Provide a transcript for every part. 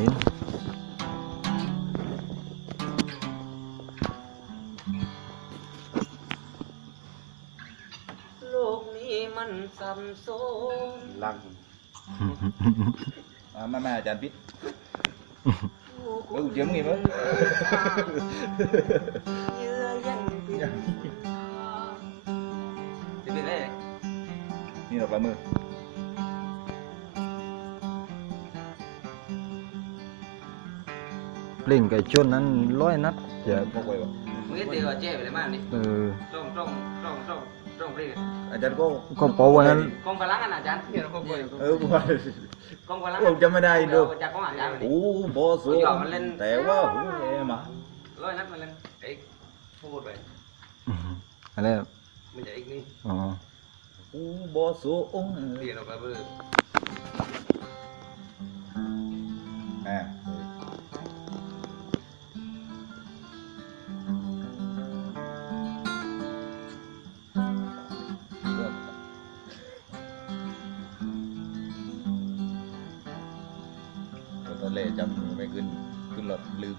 ลิ้นโลกนี้มันสับสนลังอ่ามามาอาจารย์พิษเออเดี๋ยวมึงเห็นไหมเยื่อเยันเพียงจะเป็นไรนี่ดอกละมือ ปลิ่งไก่ชนนั้นร้อยนัดจะพกไว้บ่มึงเดี๋ยวเจ๊ไปเลยมากนี่เออต้องต้องต้องต้องต้องเรียกอาจารย์ก็ก็เปาวันนั้นกองพลังกันอาจารย์เนี่ยเราก็ป่วยเออว่ากองพลังผมจำไม่ได้ดูจากของอาจารย์โอ้บอสูแต่ว่าหูแอมาร้อยนัดมาเล่นเอ็กพูดไปอะไรมันจะอีกนี่อ๋อโอ้บอสูองเรียนออกไปเบอร์อ่า นเล่จำไม่ขึ้น ขึ้นรถลืม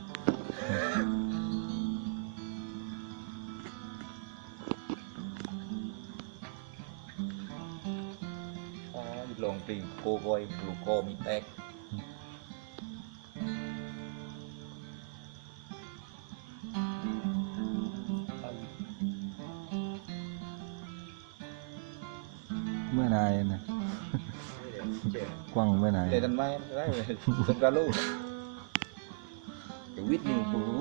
อ๋อลงตีโกโกยลูกโกมีแตกเอาเมื่อนายนะเจ๊ กว้างเมื่อนายเล่นกันไหมได้เลยสงกรานต์ลูกเดี๋ยววิทย์นี่โอ้โห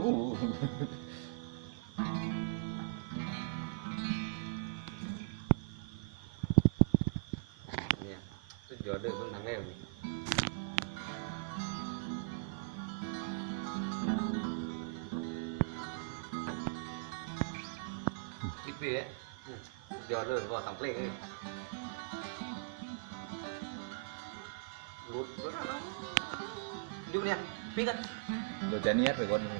เนี่ยสุดยอดเลยเพิ่งทำได้แบบนี้สิบปีเลยสุดยอดเลยก็ทำเพลงเลย รุดรุดยุคเนี้ยพี่กันเดี๋ยวจะเนียดไปก่อนเ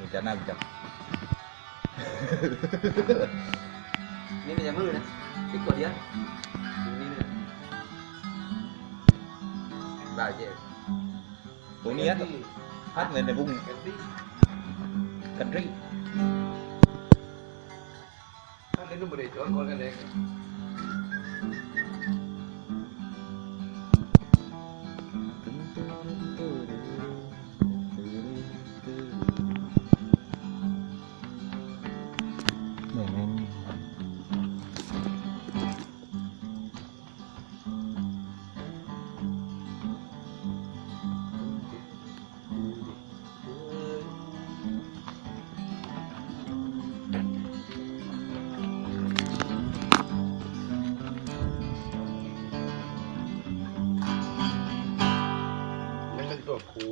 เป็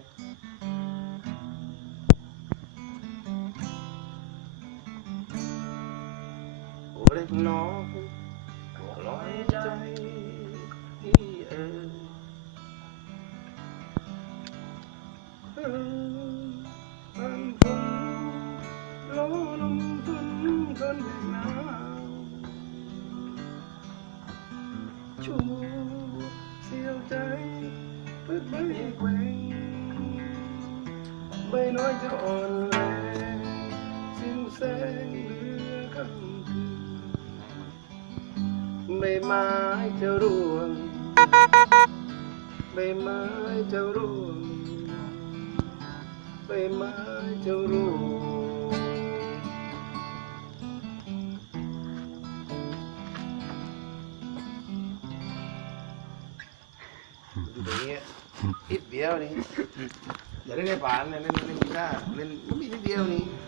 น เว้ยนี่ไงดูเนี่ยโอ้ยน้องลอยใจเออเออมันคงโลลมทุนจนแหนาวชูเสียวใจเปิดใบแกว่งใบน้อยจะอ่อนแรง บไม้จะร่วงใบไม้จะร่วงใบไม้จะร่วงดูตรงนี้นิดเดียวนี่อย่าเล่นในป่านเล่นเล่นเล่นกีตาร์เล่นนิดเดียวนี่